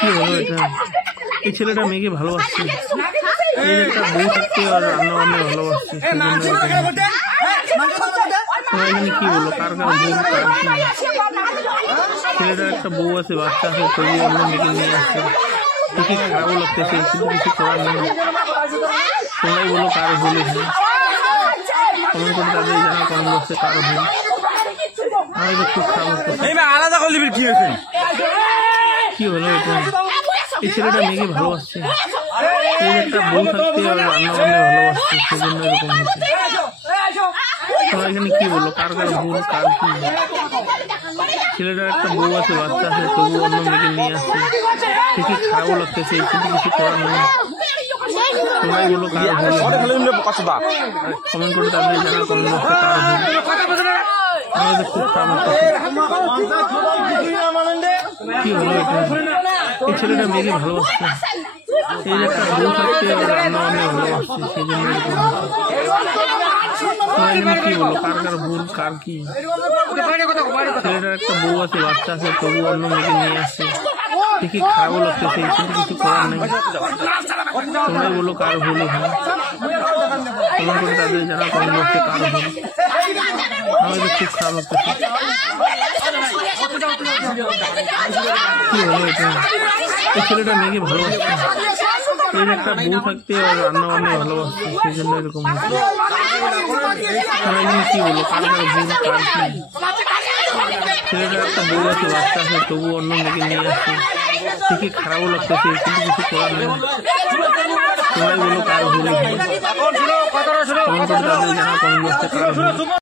কি হলো এটা? এই ছেলেটা মেয়েকে ভালোবাসছে, এর একটা বউ থাকতে আর রান্না বান্না ভালোবাসছে। এখানে কি বললো, কার কার বউ কার কি? ছেলেটার একটা বউ আছে, বাচ্চা আছে, তবু অন্য মেয়েকে নিয়ে আসছে। দেখি খারাপও লাগতেছে, কিন্তু কিছু করার নেই। তোমরাই বলো কার ভুল এখানে, কমেন্ট করে তাদের জানা কমেন্ট বক্সে কার ভুল। আমার তো খুব খারাপ লাগতেছে। কি হলো এটা? এই ছেলেটা মেয়েকে ভালোবাসছে, এর একটা বউ থাকতে আর রান্না বান্না ভালোবাসছে, সেজন্য এরকম হচ্ছে। তোমরা এখানে কি বললো, কার কার ভুল কার কি? ছেলেটার একটা বউ আছে, বাচ্চা আছে, তবু অন্য মেয়েকে নিয়ে আসছে। দেখি খারাপও লাগতেছে, কিন্তু কিছু করার নেই। তোমরাই বলো কার ভুল, কমেন্ট করে তাদের জানা কমেন্ট বক্সে কার ভুল। আমার তো খুব খারাপ লাগতেছে। কি হলো এটা? এই ছেলেটা মেয়েকে ভালোবাসছে, এই একটা বউ থাকতে আর রান্না বান্না ভালোবাসছে, সেই জন্য এরকম হচ্ছে। তোমরা এখানে কি বলো, কার কার ভুল কার কি? ছেলেটার একটা বউ আছে, বাচ্চা আছে, তবু অন্য মেয়েকে নিয়ে আসছে। দেখি খারাপও লাগতেছে, কিন্তু কিছু করার নেই। তোমরাই বলো কার ভুল এখানে, কমেন্ট করে তাদের জানা কমেন্ট বক্সে কার ভুল। আমার তো খুব খারাপ লাগতেছে। কি হলো এটা? এই ছেলেটা মেয়েকে ভালোবাসছে, এর একটা বউ থাকতে আর রান্না বান্না ভালোবাসছে, সেই জন্য এরকম হচ্ছে। তোমরা এখানে কি বলো, কার কার ভুল কার কি? ছেলেটার একটা বউ আছে, বাচ্চা আছে, তবু অন্য মেয়েকে নিয়ে আসছে। দেখি খারাপও লাগতেছে, কিন্তু কিছু করার নেই। তোমরাই বলো কার ভুল, কমেন্ট করে তাদের জানা কমেন্ট বক্সে কার ভুল।